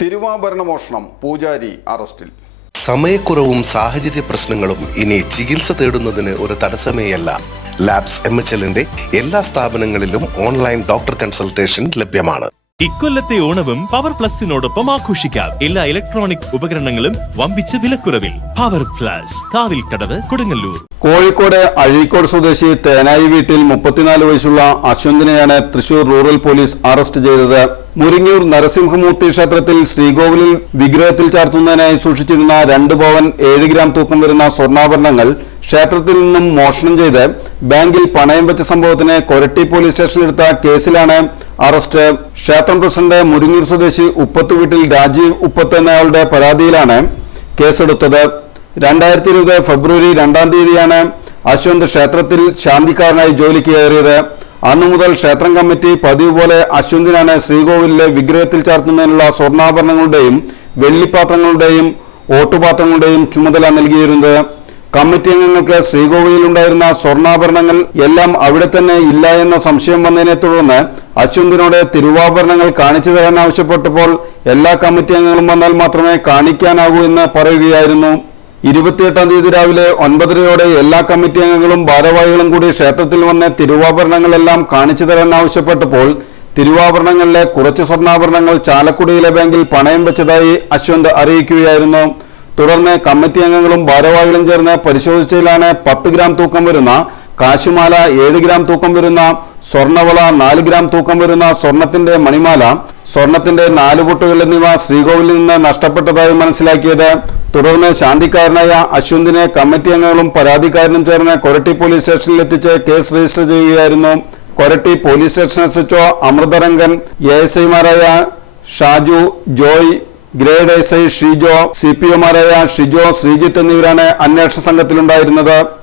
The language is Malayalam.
തിരുവാഭരണ മോഷണം പൂജാരി അറസ്റ്റിൽ. സമയക്കുറവും സാഹചര്യ പ്രശ്നങ്ങളും ഇനി ചികിത്സ തേടുന്നതിന് ഒരു തടസ്സമേയല്ല. ലാബ്സ് എം എച്ച് എല്ലാ സ്ഥാപനങ്ങളിലും ഓൺലൈൻ ഡോക്ടർ കൺസൾട്ടേഷൻ ലഭ്യമാണ്. ഇക്കൊല്ലത്തെ ഓണവും പവർ പ്ലസിനോടൊപ്പം ആഘോഷിക്കാം. എല്ലാ ഇലക്ട്രോണിക് ഉപകരണങ്ങളും വമ്പിച്ച വിലക്കുറവിൽ. പവർ പ്ലസ് കടവ് കൊടുങ്ങല്ലൂർ. കോഴിക്കോട് അഴീക്കോട് സ്വദേശി തേനായി വീട്ടിൽ മുപ്പത്തിനാല് വയസ്സുള്ള അശ്വന്തിനെയാണ് തൃശൂർ റൂറൽ പോലീസ് അറസ്റ്റ് ചെയ്തത്. മുരിങ്ങൂർ നരസിംഹമൂർത്തി ക്ഷേത്രത്തിൽ ശ്രീകോവിലിൽ വിഗ്രഹത്തിൽ ചാർത്തുന്നതിനായി സൂക്ഷിച്ചിരുന്ന രണ്ട് പവൻ ഏഴ് ഗ്രാം തൂക്കം വരുന്ന സ്വർണാഭരണങ്ങൾ ക്ഷേത്രത്തിൽ നിന്നും മോഷണം ചെയ്ത് ബാങ്കിൽ പണയം വെച്ച സംഭവത്തിന് കൊരട്ടി പോലീസ് സ്റ്റേഷനിലെടുത്ത കേസിലാണ് അറസ്റ്റ്. ക്ഷേത്രം പ്രസിഡന്റ് മുരിങ്ങൂർ സ്വദേശി ഉപ്പത്ത് വീട്ടിൽ രാജീവ് ഉപ്പത്ത് എന്നയാളുടെ പരാതിയിലാണ് കേസെടുത്തത്. രണ്ടായിരത്തി ഇരുപത് ഫെബ്രുവരി രണ്ടാം തീയതിയാണ് അശ്വന്ത് ക്ഷേത്രത്തിൽ ശാന്തിക്കാരനായി ജോലിക്ക് കയറിയത്. അന്നു മുതൽ ക്ഷേത്രം കമ്മിറ്റി പതിവ് പോലെ അശ്വന്തിനാണ് ശ്രീകോവിലിലെ വിഗ്രഹത്തിൽ ചാർത്തുന്നതിനുള്ള സ്വർണാഭരണങ്ങളുടെയും വെള്ളിപ്പാത്രങ്ങളുടെയും ഓട്ടുപാത്രങ്ങളുടെയും ചുമതല നൽകിയിരുന്നത്. കമ്മിറ്റി അംഗങ്ങൾക്ക് ശ്രീകോവിലുണ്ടായിരുന്ന സ്വർണാഭരണങ്ങൾ എല്ലാം അവിടെ തന്നെ ഇല്ല എന്ന സംശയം വന്നതിനെ തുടർന്ന് അശ്വന്തിനോട് തിരുവാഭരണങ്ങൾ കാണിച്ചു തരാൻ ആവശ്യപ്പെട്ടപ്പോൾ എല്ലാ കമ്മിറ്റി അംഗങ്ങളും വന്നാൽ മാത്രമേ കാണിക്കാനാകൂ എന്ന് പറയുകയായിരുന്നു. ഇരുപത്തിയെട്ടാം തീയതി രാവിലെ ഒൻപതരയോടെ എല്ലാ കമ്മിറ്റി അംഗങ്ങളും ഭാരവാഹികളും കൂടി ക്ഷേത്രത്തിൽ വന്ന് തിരുവാഭരണങ്ങളെല്ലാം കാണിച്ചു തരാൻ ആവശ്യപ്പെട്ടപ്പോൾ തിരുവാഭരണങ്ങളിലെ കുറച്ച് സ്വർണാഭരണങ്ങൾ ചാലക്കുടിയിലെ ബാങ്കിൽ പണയം വെച്ചതായി അശ്വന്ത് അറിയിക്കുകയായിരുന്നു. തുടർന്ന് കമ്മിറ്റി അംഗങ്ങളും ഭാരവാഹികളും ചേർന്ന് പരിശോധിച്ചതിലാണ് പത്ത് ഗ്രാം തൂക്കം വരുന്ന കാശുമാല ഏഴ് ഗ്രാം തൂക്കം വരുന്ന സ്വർണവള നാല് ഗ്രാം തൂക്കം വരുന്ന സ്വർണത്തിന്റെ മണിമാല സ്വർണത്തിന്റെ നാല് പൊട്ടുകൾ എന്നിവ ശ്രീകോവിലിൽ നിന്ന് നഷ്ടപ്പെട്ടതായി മനസ്സിലാക്കിയത്. തുടർന്ന് ശാന്തിക്കാരനായ അശ്വന്തിനെ കമ്മിറ്റി അംഗങ്ങളും പരാതിക്കാരനും ചേർന്ന് കൊരട്ടി പോലീസ് സ്റ്റേഷനിൽ എത്തിച്ച് കേസ് രജിസ്റ്റർ ചെയ്യുകയായിരുന്നു. Koratty police station S H O Amritharangan A S ഐമാരായ Shaju Joy grade S I Shijo C P ഒമാരായ Shijo Sreejith എന്നിവരാണ് അന്വേഷണ സംഘത്തിലുണ്ടായിരുന്നത്.